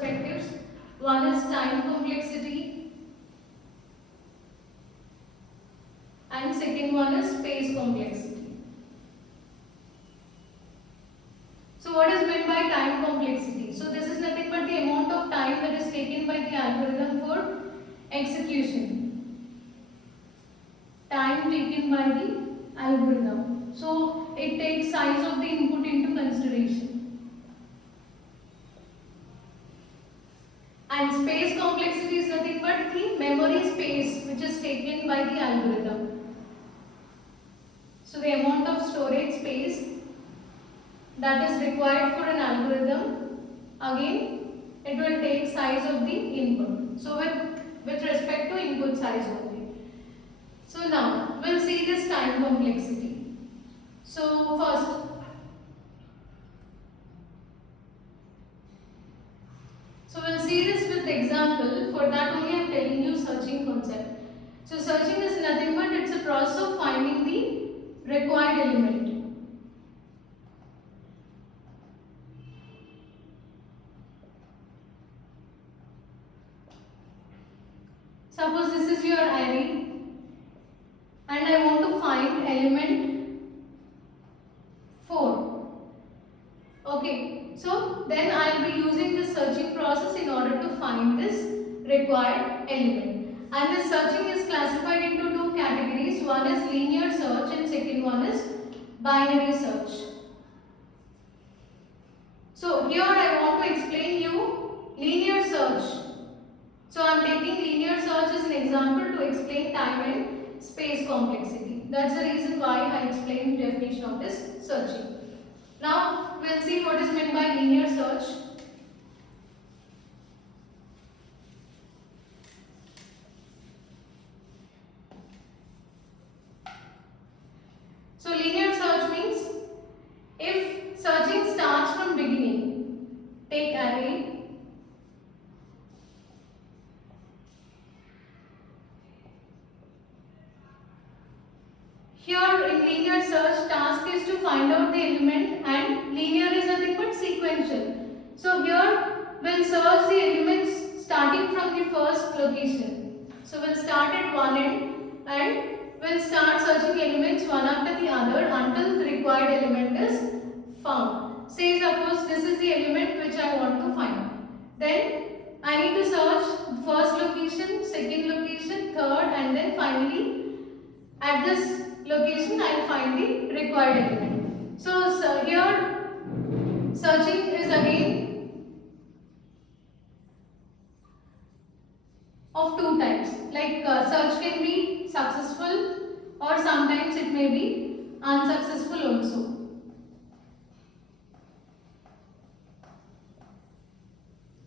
perspectives. One is time complexity and second one is space complexity. So what is meant by time complexity? So this is nothing but the amount of time that is taken by the algorithm for execution. Time taken by the algorithm. So it takes size of the input into consideration. And space complexity is nothing but the memory space which is taken by the algorithm. So the amount of storage space that is required for an algorithm, again it will take size of the input. So with respect to input size only. So now we'll see this time complexity. So first, so we'll see this with example. For that only I am telling you searching concept. So searching is nothing but it's a process of finding the required element. Suppose this is your array and I want to find element 4. Okay, so then I will be using this searching process in order to find this required element. And this searching is classified into two categories. One is linear search and second one is binary search. So here I want to explain you linear search. So I am taking linear search as an example to explain time and space complexity. That's the reason why I explained the definition of this searching. Now we'll see what is meant by linear search. So linear search means if searching starts from beginning, take array, here in linear search task is to find out the element and linear is nothing but sequential. So here we'll search the elements starting from the first location. So we'll start at one end and we'll start searching elements one after the other until the required element is found. Say suppose this is the element which I want to find. Then I need to search first location, second location, third and then finally at this location I will find the required element. So here searching is again of two types. Like search can be successful or sometimes it may be unsuccessful also.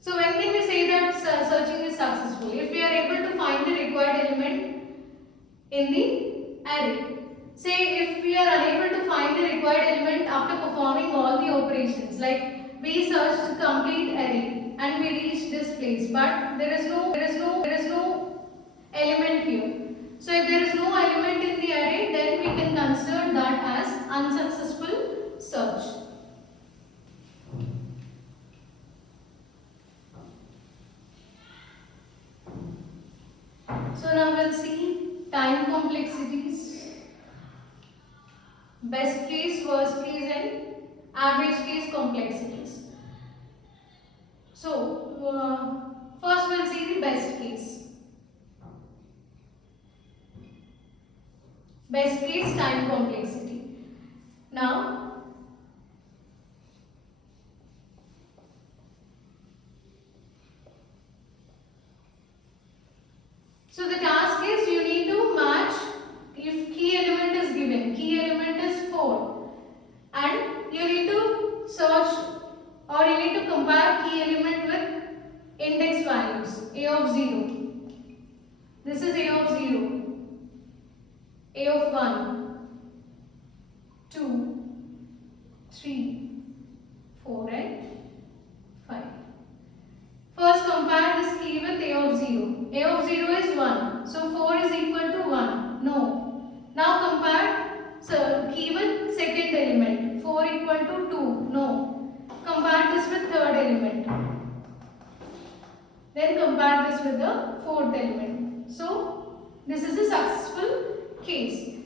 So when can we say that searching is successful? If we are able to find the required element in the array. Say if we are unable to find the required element after performing all the operations, like we searched the complete array and we reached this place, but there is no element here. So if there is no element in the array, then we can consider that as unsuccessful search. So now we'll see time complexities. Best case, worst case and average case complexities. So first we'll see the best case. Best case time complexity. Now so the task is you need to match if key element is given. Key element is 4 and you need to search or you need to compare key element with index values a of 0. This is a of 0, a of 1, 2, 3, 4 and 5. First compare this key with a of 0. A of 0 is 1. So 4 is equal to 1. No. Now compare key with second element. 4 equal to 2. No. Compare this with third element. Then compare this with the fourth element. So this is a successful case.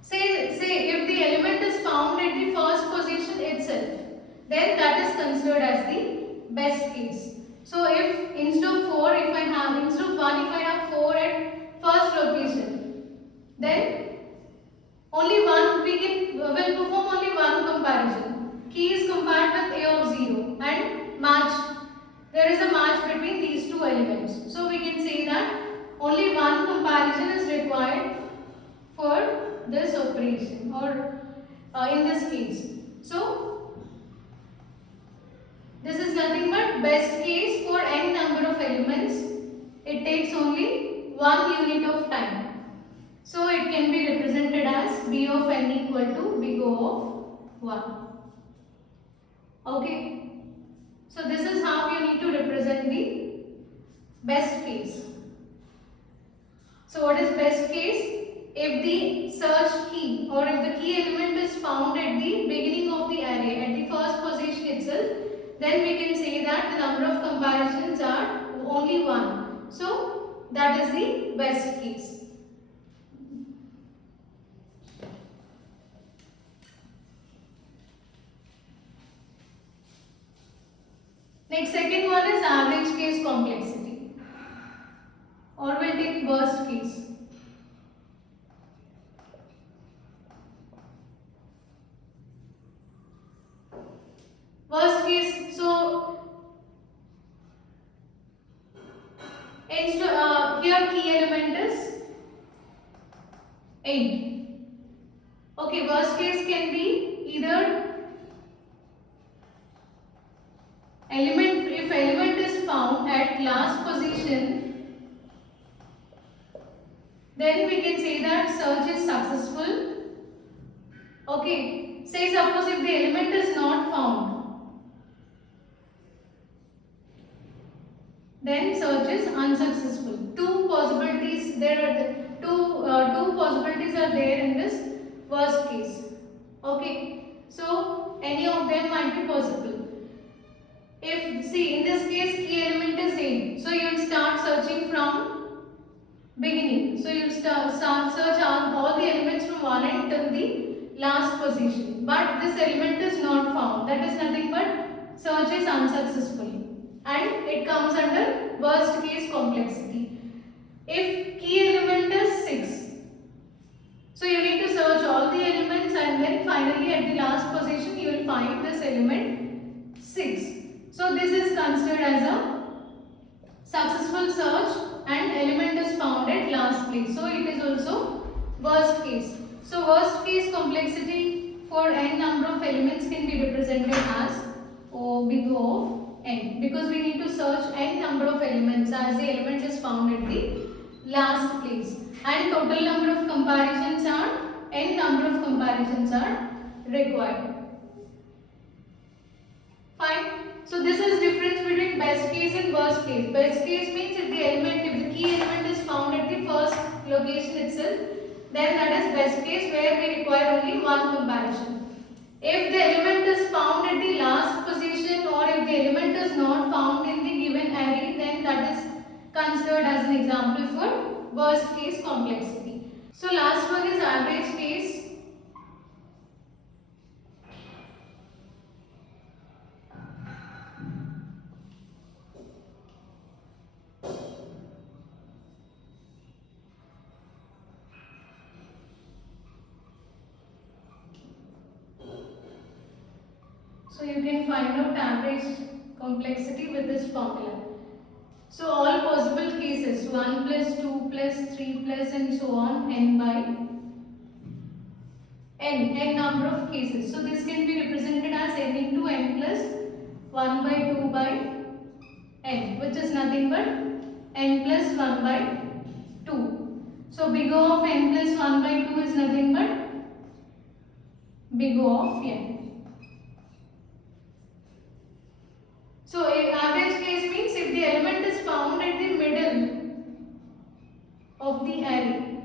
Say if the element is found at the first position itself, then that is considered as the best case. So if instead of 1 if I have 4 at first location, then only one we will perform only one comparison. Key is compared with A of 0 and match. There is a match between these two elements. So we can say that only one comparison is required for this operation or in this case. So this is nothing but best case for n number of elements. It takes only 1 unit of time. So it can be represented as B of n equal to big O of 1. Okay. So this is how you need to represent the best case. So what is best case? If the search key or if the key element is found at the beginning of the array, at the first position itself, then we can say that the number of comparisons are only 1. So that is the best case. Next, second one is average case complexity, or we'll take worst case. Worst case, so here key element is 8. Okay, worst case can be either if element is found at last position, then we can say that search is successful. Okay, say suppose if the element is not found, then search is unsuccessful. Two possibilities are there in this worst case. Okay, so any of them might be possible. If see in this case key element is 8, so you will start searching from beginning. So you will start search all the elements from one end till the last position. But this element is not found. That is nothing but search is unsuccessful, and it comes under worst case complexity. If key element is 6, so you need to search all the elements and then finally at the last position you will find this element 6. So this is considered as a successful search and element is found at last place. So it is also worst case. So worst case complexity for n number of elements can be represented as O big O of n, because we need to search n number of elements as the element is found at the last place, and total number of comparisons are n number of comparisons are required. Fine. So this is difference between best case and worst case. Best case means if the key element is found at the first location itself, then that is best case where we require only one comparison. If the element is found at the last position or if the element is not found in the given array, then that is considered as an example for worst case complexity. So last one is average case. So you can find out average complexity with this formula. So all possible cases 1 plus 2 plus 3 plus and so on n by n number of cases. So this can be represented as n into n plus 1 by 2 by n, which is nothing but n plus 1 by 2. So big O of n plus 1 by 2 is nothing but big O of n. So average case means if the element is found at the middle of the array.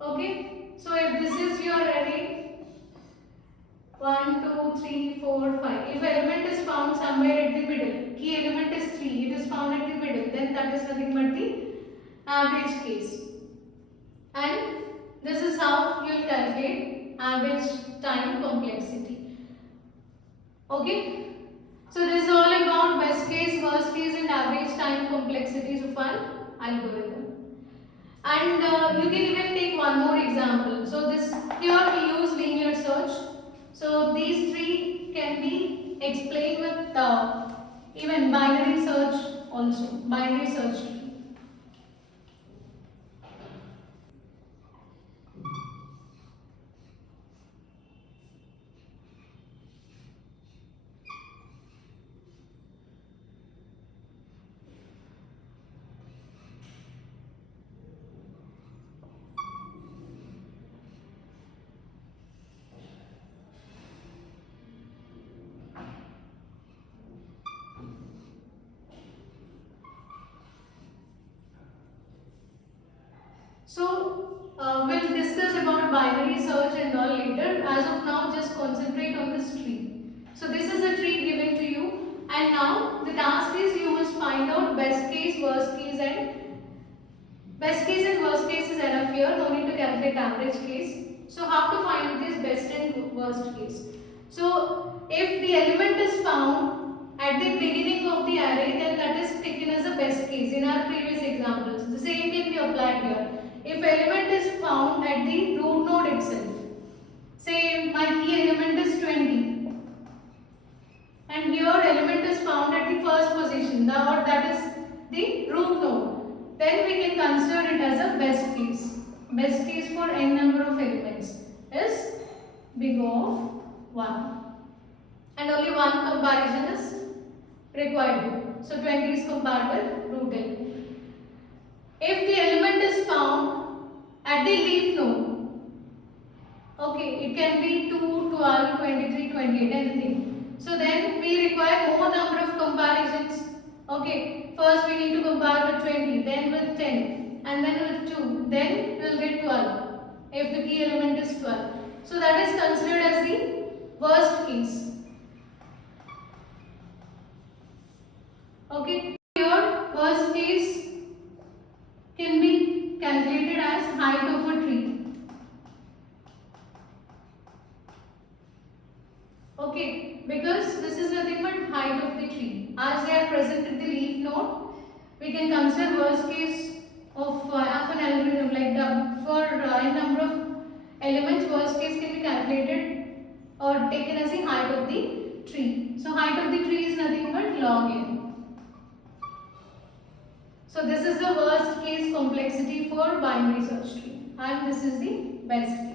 Okay, so if this is your array 1, 2, 3, 4, 5. found somewhere at the middle. Key element is 3, it is found at the middle. Then that is nothing but the average case. And this is how you will calculate average time complexity. Okay. So this is all about best case, worst case and average time complexities of an algorithm. And you can even take one more example. So this here we use linear search. So these three can be explained with even binary search also, binary search tree. So we'll discuss about binary search and all later. As of now, just concentrate on this tree. So this is a tree given to you, and now the task is you must find out best case, worst case, and best case and worst case is enough here. No need to calculate average case. So how to find this best and worst case? So if the element is found at the beginning of the array, then that is taken as a best case in our previous examples. The same can be applied here. If element is found at the root node itself, say my key element is 20 and your element is found at the first position, or that is the root node, then we can consider it as a best case. Best case for n number of elements is big O of 1 and only one comparison is required. So 20 is compared with root n. If the element is found at the leaf node, okay, it can be 2, 12, 23, 28, anything. So then we require more number of comparisons. Okay, first we need to compare with 20, then with 10, and then with 2, then we will get 12 if the key element is 12. So that is considered as the worst case. Okay, your worst case can be calculated as height of a tree. Okay, because this is nothing but height of the tree. As they are present at the leaf node, we can consider worst case of an algorithm like for n number of elements. Worst case can be calculated or taken as the height of the tree. So height of the tree is nothing but log n. So this is the worst case complexity for binary search tree, and this is the best case.